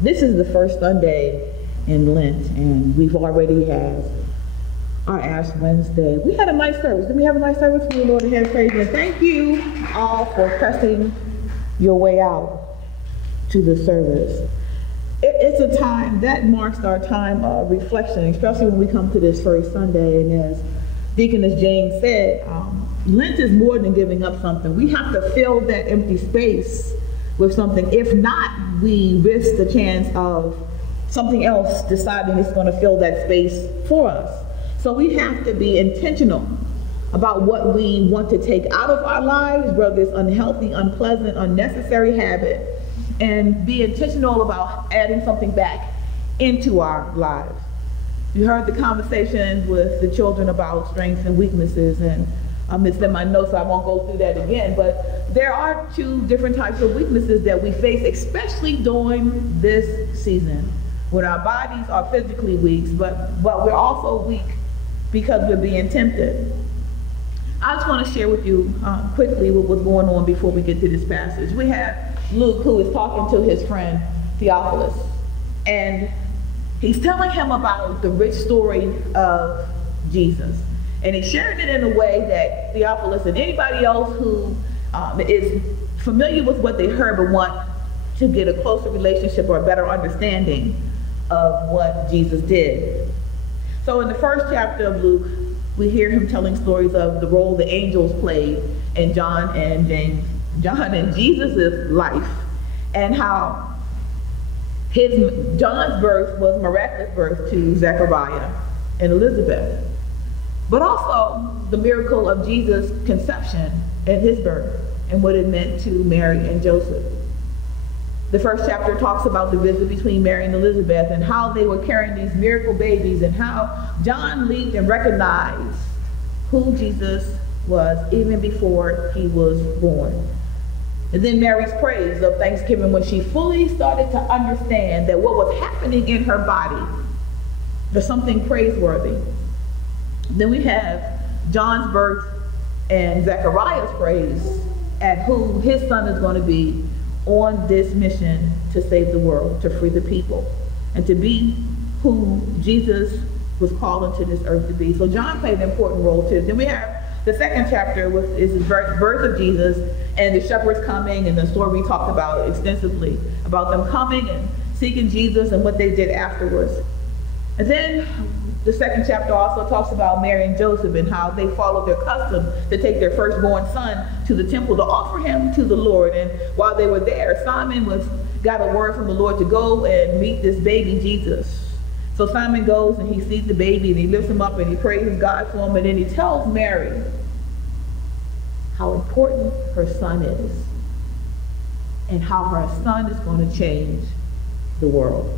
This is the first Sunday in Lent, and we've already had our Ash Wednesday. We had a nice service. Didn't we have a nice service for the Lord and have praise? And thank you all for pressing your way out to the service. It's a time that marks our time of reflection, especially when we come to this first Sunday. And as Deaconess Jane said, Lent is more than giving up something. We have to fill that empty space with something. If not, we risk the chance of something else deciding it's going to fill that space for us. So we have to be intentional about what we want to take out of our lives, whether it's unhealthy, unpleasant, unnecessary habit, and be intentional about adding something back into our lives. You heard the conversation with the children about strengths and weaknesses, and it's in my notes, so I won't go through that again, but there are two different types of weaknesses that we face, especially during this season, when our bodies are physically weak, but we're also weak because we're being tempted. I just want to share with you quickly what was going on before we get to this passage. We have Luke, who is talking to his friend Theophilus, and he's telling him about the rich story of Jesus. And he's sharing it in a way that Theophilus and anybody else who is familiar with what they heard but want to get a closer relationship or a better understanding of what Jesus did. So in the first chapter of Luke, we hear him telling stories of the role the angels played in John and Jesus' life, and how John's birth was a miraculous birth to Zechariah and Elizabeth, but also the miracle of Jesus' conception and his birth and what it meant to Mary and Joseph. The first chapter talks about the visit between Mary and Elizabeth and how they were carrying these miracle babies, and how John leaped and recognized who Jesus was even before he was born. And then Mary's praise of thanksgiving when she fully started to understand that what was happening in her body was something praiseworthy. Then we have John's birth and Zechariah's praise at who his son is going to be on this mission to save the world, to free the people, and to be who Jesus was called into this earth to be. So John played an important role too. Then we have the second chapter, which is the birth of Jesus and the shepherds coming, and the story we talked about extensively, about them coming and seeking Jesus and what they did afterwards. And then the second chapter also talks about Mary and Joseph and how they followed their custom to take their firstborn son to the temple to offer him to the Lord. And while they were there, Simon got a word from the Lord to go and meet this baby Jesus. So Simon goes and he sees the baby and he lifts him up and he praises God for him, and then he tells Mary how important her son is and how her son is going to change the world.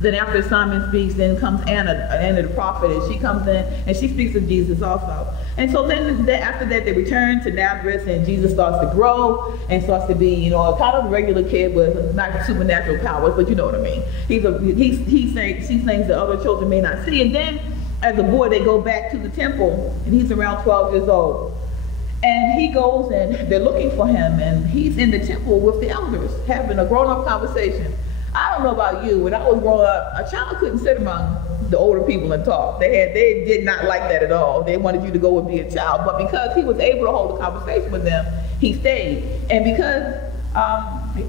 Then after Simon speaks, then comes Anna the prophet, and she comes in and she speaks of Jesus also. And so then after that, they return to Nazareth, and Jesus starts to grow and starts to be, kind of a regular kid with not supernatural powers, but you know what I mean. He sees things that other children may not see. And then as a boy, they go back to the temple, and he's around 12 years old. And he goes and they're looking for him, and he's in the temple with the elders having a grown-up conversation. I don't know about you, when I was growing up, a child couldn't sit among the older people and talk. They did not like that at all. They wanted you to go and be a child. But because he was able to hold a conversation with them, he stayed. And because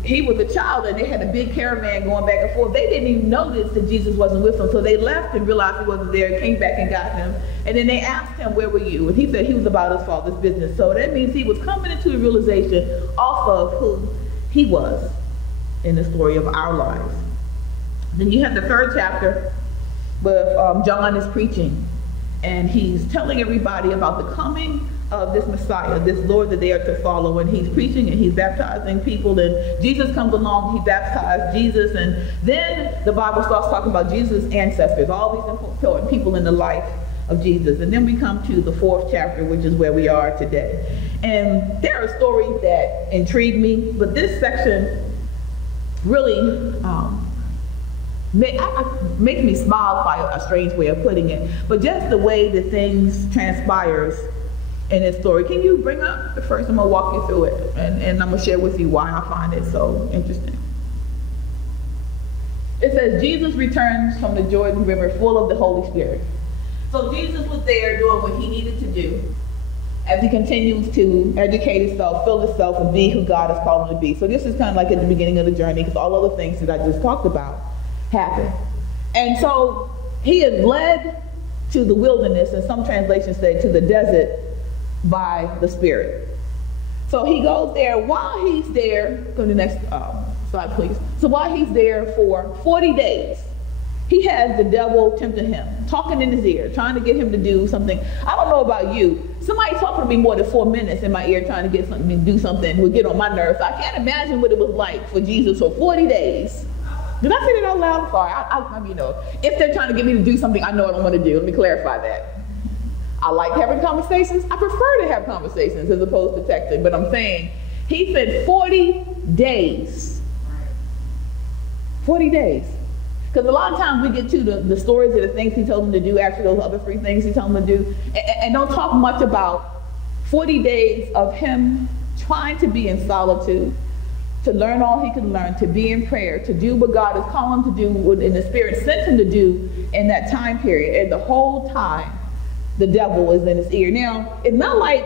he was a child and they had a big caravan going back and forth, they didn't even notice that Jesus wasn't with them. So they left and realized he wasn't there, came back and got him. And then they asked him, where were you? And he said he was about his father's business. So that means he was coming into a realization off of who he was in the story of our lives. Then you have the third chapter where John is preaching, and he's telling everybody about the coming of this Messiah, this Lord that they are to follow. And he's preaching and he's baptizing people, and Jesus comes along, he baptized Jesus, and then the Bible starts talking about Jesus' ancestors, all these important people in the life of Jesus. And then we come to the fourth chapter, which is where we are today. And there are stories that intrigue me, but this section really makes me smile by a strange way of putting it, but just the way that things transpires in this story. Can you bring up the first? I'm going to walk you through it, and I'm going to share with you why I find it so interesting. It says, Jesus returns from the Jordan River full of the Holy Spirit. So Jesus was there doing what he needed to do as he continues to educate himself, fill himself, and be who God has called him to be. So this is kind of like at the beginning of the journey, because all other things that I just talked about happen. And so he is led to the wilderness, and some translations say to the desert, by the Spirit. So he goes there. While he's there, go to the next slide, please. So while he's there for 40 days, he has the devil tempting him, talking in his ear, trying to get him to do something. I don't know about you. Somebody talking to me more than 4 minutes in my ear trying to get something to do something would get on my nerves. I can't imagine what it was like for Jesus for 40 days. Did I say that out loud? I'm sorry. I mean, if they're trying to get me to do something I know I don't want to do, let me clarify that. I like having conversations. I prefer to have conversations as opposed to texting. But I'm saying he spent 40 days. 40 days. Because a lot of times we get to the stories of the things he told them to do after those other 3 things he told them to do, and don't talk much about 40 days of him trying to be in solitude, to learn all he could learn, to be in prayer, to do what God is calling him to do, what in the Spirit sent him to do in that time period. And the whole time, the devil is in his ear. Now, it's not like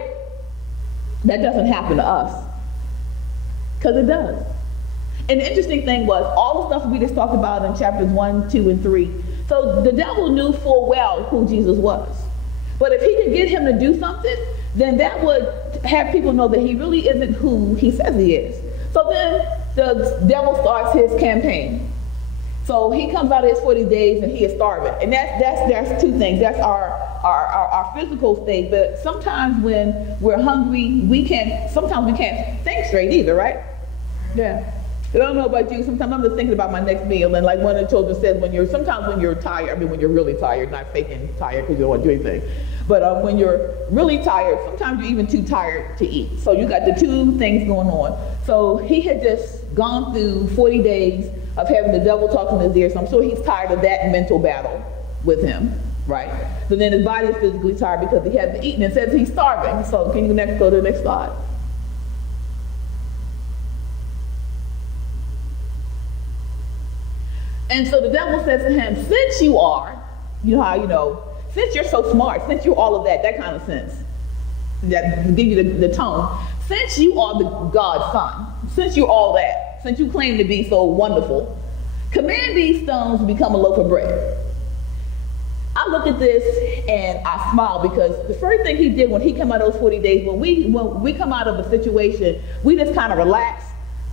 that doesn't happen to us, because it does. And the interesting thing was, all the stuff we just talked about in chapters 1, 2, and 3. So the devil knew full well who Jesus was. But if he could get him to do something, then that would have people know that he really isn't who he says he is. So then the devil starts his campaign. So he comes out of his 40 days and he is starving. And that's 2 things. That's our physical state. But sometimes when we're hungry, sometimes we can't think straight either, right? Yeah. I don't know about you, sometimes I'm just thinking about my next meal, and like one of the children said, sometimes when you're tired, I mean when you're really tired, not faking tired because you don't want to do anything, but when you're really tired, sometimes you're even too tired to eat. So you got the 2 things going on. So he had just gone through 40 days of having the devil talking in his ear, so I'm sure he's tired of that mental battle with him, right? But then his body is physically tired because he hasn't eaten. It says he's starving. So can you go to the next slide? And so the devil says to him, since you are, since you're so smart, since you're all of that kind of sense, that give you the tone, since you are the God's son, since you're all that, since you claim to be so wonderful, command these stones to become a loaf of bread. I look at this and I smile, because the first thing he did when he came out of those 40 days, when we come out of a situation, we just kind of relax.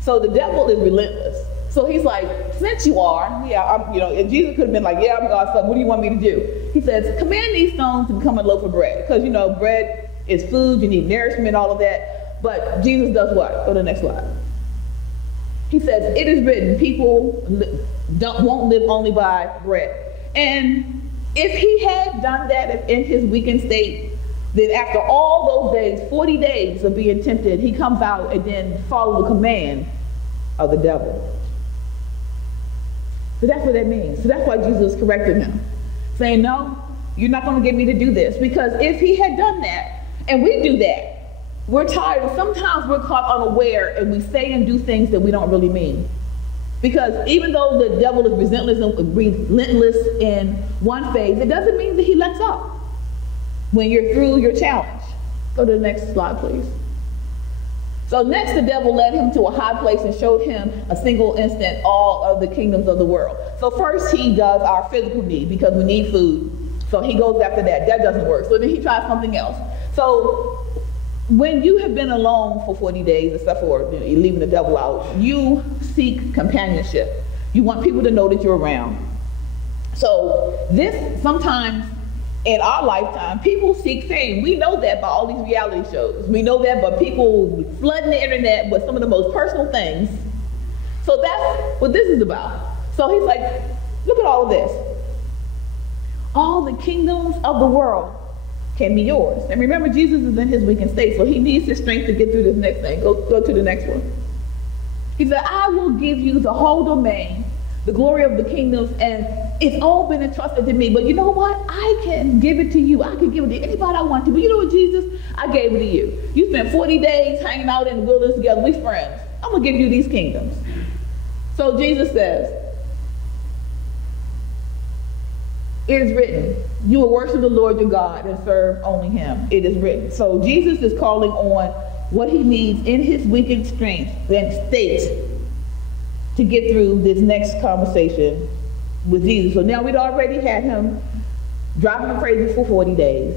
So the devil is relentless. So he's like, since you are, and Jesus could have been like, I'm God's son, what do you want me to do? He says, command these stones to become a loaf of bread. Because, bread is food, you need nourishment, all of that. But Jesus does what? Go to the next slide. He says, it is written, people won't live only by bread. And if he had done that in his weakened state, then after all those days, 40 days of being tempted, he comes out and then follows the command of the devil. So that's what that means. So that's why Jesus corrected him, saying, no, you're not going to get me to do this. Because if he had done that, and we do that, we're tired, and sometimes we're caught unaware, and we say and do things that we don't really mean. Because even though the devil is relentless in one phase, it doesn't mean that he lets up when you're through your challenge. Go to the next slide, please. So next, the devil led him to a high place and showed him a single instant all of the kingdoms of the world. So first he does our physical need, because we need food. So he goes after that. That doesn't work. So then he tries something else. So when you have been alone for 40 days, except for leaving the devil out, you seek companionship. You want people to know that you're around. So this sometimes in our lifetime, people seek fame. We know that by all these reality shows. We know that by people flooding the internet with some of the most personal things. So that's what this is about. So he's like, look at all of this. All the kingdoms of the world can be yours. And remember, Jesus is in his weakened state, so he needs his strength to get through this next thing. Go to the next one. He said, I will give you the whole domain, the glory of the kingdoms, and it's all been entrusted to me. But you know what? I can give it to you. I can give it to anybody I want to. But you know what, Jesus? I gave it to you. You spent 40 days hanging out in the wilderness together. We friends. I'm going to give you these kingdoms. So Jesus says, It is written, you will worship the Lord your God and serve only him. It is written. So Jesus is calling on what he needs in his weakened strength and state to get through this next conversation with Jesus. So now we'd already had him driving him crazy for 40 days,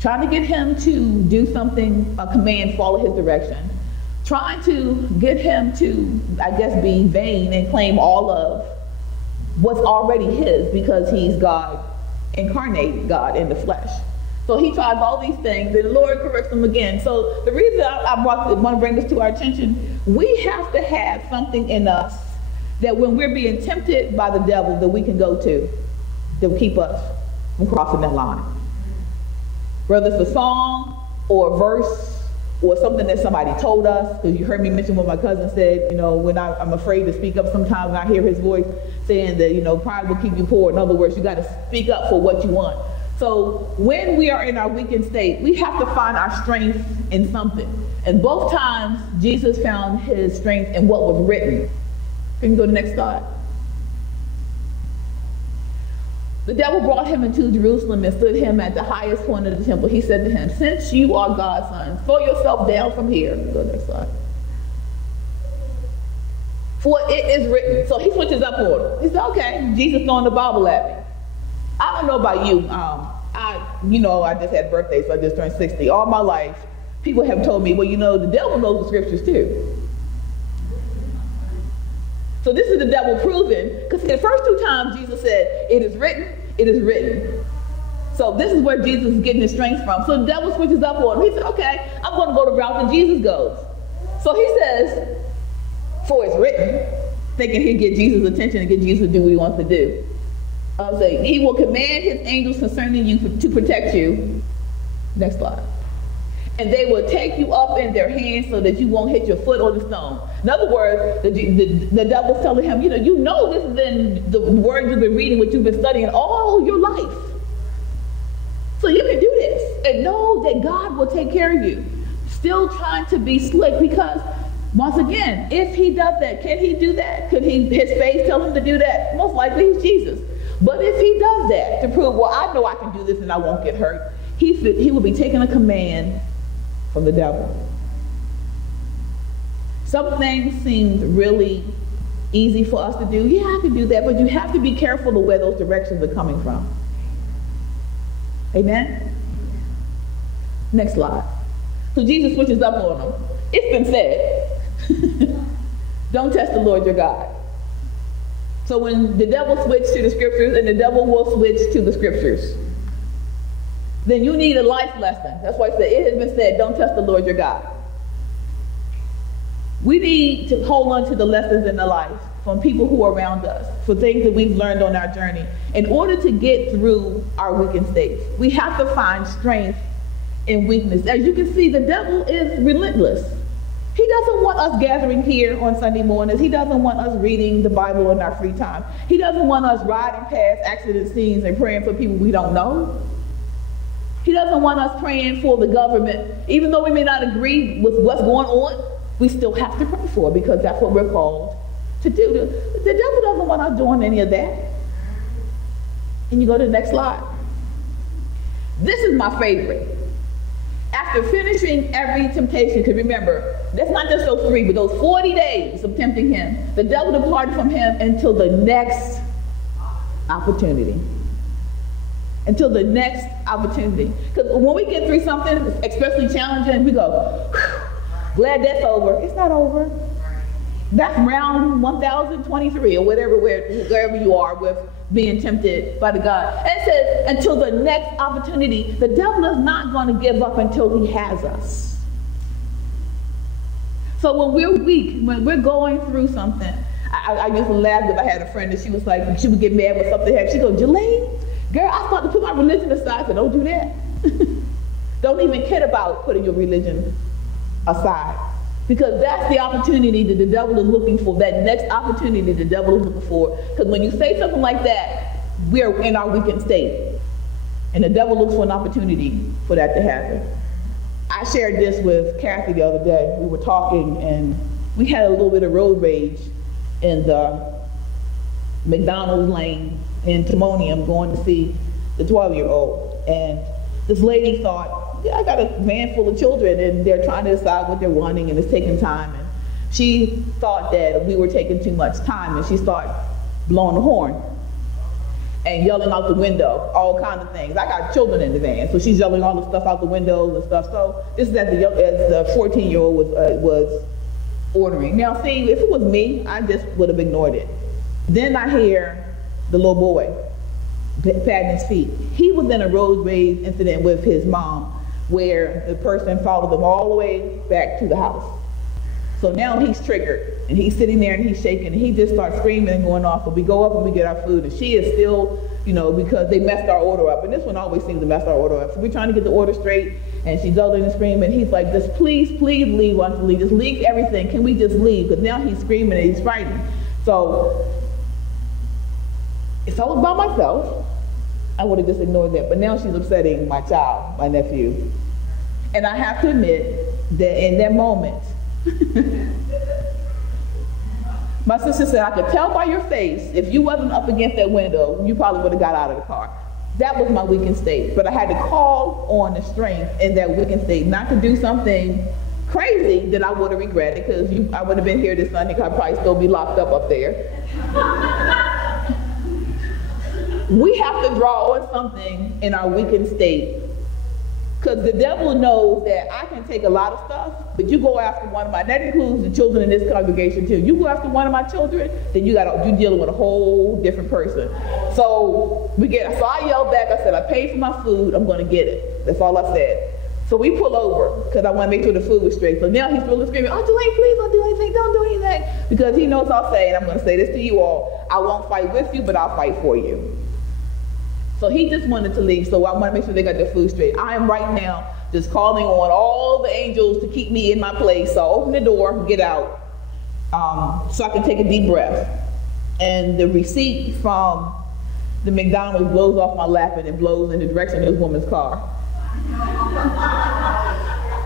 trying to get him to do something, a command, follow his direction, trying to get him to, I guess, be vain and claim all of what's already his because he's God, incarnate God in the flesh. So he tries all these things, and the Lord corrects him again. So the reason I want to bring this to our attention, we have to have something in us that when we're being tempted by the devil that we can go to keep us from crossing that line. Whether it's a song or a verse or something that somebody told us, because you heard me mention what my cousin said, when I'm afraid to speak up sometimes and I hear his voice saying that, pride will keep you poor. In other words, you got to speak up for what you want. So when we are in our weakened state, we have to find our strength in something. And both times, Jesus found his strength in what was written. Can you go to the next slide? The devil brought him into Jerusalem and stood him at the highest point of the temple. He said to him, since you are God's son, throw yourself down from here. Go to the next slide. For it is written. So he switches up order. He said, okay, Jesus throwing the Bible at me. I don't know about you. I just had birthday, so I just turned 60. All my life, people have told me, well, the devil knows the scriptures too. So this is the devil proving, because the first two times Jesus said, it is written, it is written. So this is where Jesus is getting his strength from. So the devil switches up on him. He said, okay, I'm going to go the route that Jesus goes. So he says, for it's written, thinking he'd get Jesus' attention and get Jesus to do what he wants to do. I'll say, he will command his angels concerning you to protect you. Next slide. And they will take you up in their hands so that you won't hit your foot on the stone. In other words, the devil's telling him, this has been the word you've been reading, what you've been studying all your life. So you can do this and know that God will take care of you. Still trying to be slick because, once again, if he does that, can he do that? Could his faith tell him to do that? Most likely he's Jesus. But if he does that to prove, well, I know I can do this and I won't get hurt, he will be taking a command from the devil. Some things seem really easy for us to do. Yeah, I can do that, but you have to be careful of where those directions are coming from. Amen? Next slide. So Jesus switches up on them. It's been said, don't test the Lord your God. So when the devil switched to the scriptures, and the devil will switch to the scriptures, then you need a life lesson. That's why it has been said, don't test the Lord your God. We need to hold on to the lessons in the life from people who are around us, for things that we've learned on our journey. In order to get through our weakened states, we have to find strength in weakness. As you can see, the devil is relentless. He doesn't want us gathering here on Sunday mornings. He doesn't want us reading the Bible in our free time. He doesn't want us riding past accident scenes and praying for people we don't know. He doesn't want us praying for the government. Even though we may not agree with what's going on, we still have to pray for it because that's what we're called to do. The devil doesn't want us doing any of that. And you go to the next slide. This is my favorite. After finishing every temptation, because remember, that's not just those 3, but those 40 days of tempting him, the devil departed from him until the next opportunity. Until the next opportunity. Because when we get through something, especially challenging, we go, glad that's over. It's not over. That's round 1023 or wherever you are with being tempted by the God. And it says, until the next opportunity, the devil is not going to give up until he has us. So when we're weak, when we're going through something, I used to laugh if I had a friend and she was like, she would get mad when something happened. She'd go, Jelaine, girl, I started to put my religion aside. So don't do that. Don't even care about putting your religion aside. Because that's the opportunity that the devil is looking for, that next opportunity the devil is looking for. Because when you say something like that, we're in our weakened state. And the devil looks for an opportunity for that to happen. I shared this with Kathy the other day. We were talking and we had a little bit of road rage in the McDonald's lane in Timonium going to see the 12-year-old. And this lady thought, yeah, I got a van full of children and they're trying to decide what they're wanting and it's taking time. And she thought that we were taking too much time, and she started blowing the horn and yelling out the window, all kinds of things. I got children in the van, so she's yelling all the stuff out the windows and stuff. So this is as the 14-year-old was ordering. Now see, if it was me, I just would have ignored it. Then I hear the little boy patting his feet. He was in a road rage incident with his mom where the person followed them all the way back to the house. So now he's triggered, and he's sitting there and he's shaking, and he just starts screaming and going off. And we go up and we get our food, and she is still, because they messed our order up. And this one always seems to mess our order up. So we're trying to get the order straight, and she's yelling and screaming. And he's like, just please leave, wants to leave. Just leave everything. Can we just leave? Because now he's screaming and he's frightened. So if I was by myself, I would have just ignored that. But now she's upsetting my child, my nephew. And I have to admit that in that moment, my sister said, I could tell by your face, if you wasn't up against that window, you probably would have got out of the car. That was my weakened state. But I had to call on the strength in that weakened state, not to do something crazy that I would have regretted, because I would have been here this Sunday, because I'd probably still be locked up there. We have to draw on something in our weakened state. Because the devil knows that I can take a lot of stuff, but you go after one of my, that includes the children in this congregation too. You go after one of my children, then you're dealing with a whole different person. So I yelled back, I said, I paid for my food, I'm gonna get it. That's all I said. So we pull over, because I want to make sure the food was straight. So now he's really screaming, oh, Delane, please don't do anything, don't do anything. Because he knows I'll say, and I'm gonna say this to you all, I won't fight with you, but I'll fight for you. So he just wanted to leave, so I want to make sure they got their food straight. I am right now just calling on all the angels to keep me in my place. So I open the door, get out, so I can take a deep breath. And the receipt from the McDonald's blows off my lap, and it blows in the direction of this woman's car.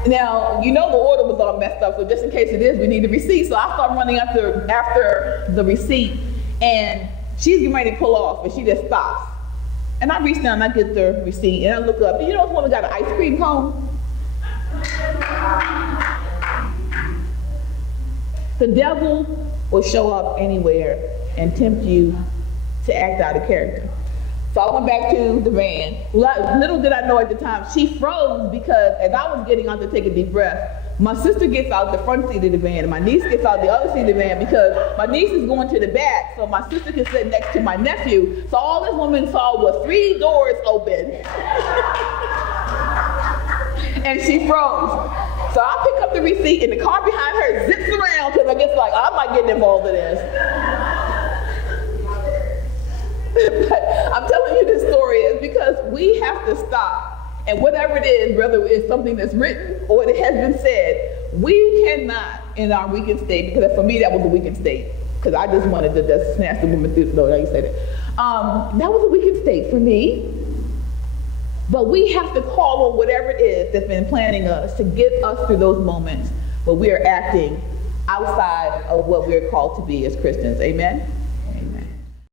Now, the order was all messed up, so just in case it is, we need the receipt. So I start running after the receipt, and she's getting ready to pull off, and she just stops. And I reach down and I get the receipt and I look up. This woman got an ice cream cone? The devil will show up anywhere and tempt you to act out of character. So I went back to the van. Little did I know at the time, she froze, because as I was getting out to take a deep breath, my sister gets out the front seat of the van and my niece gets out the other seat of the van, because my niece is going to the back so my sister can sit next to my nephew. So all this woman saw was 3 doors open. And she froze. So I pick up the receipt and the car behind her zips around, because I guess I'm not getting involved in this. But I'm telling you this story is because we have to stop. And whatever it is, whether it's something that's written or it has been said, we cannot, in our weakened state, because for me that was a weakened state, because I just wanted to just snatch the woman through the door, like you said it. That was a weakened state for me. But we have to call on whatever it is that's been planning us to get us through those moments where we are acting outside of what we're called to be as Christians. Amen?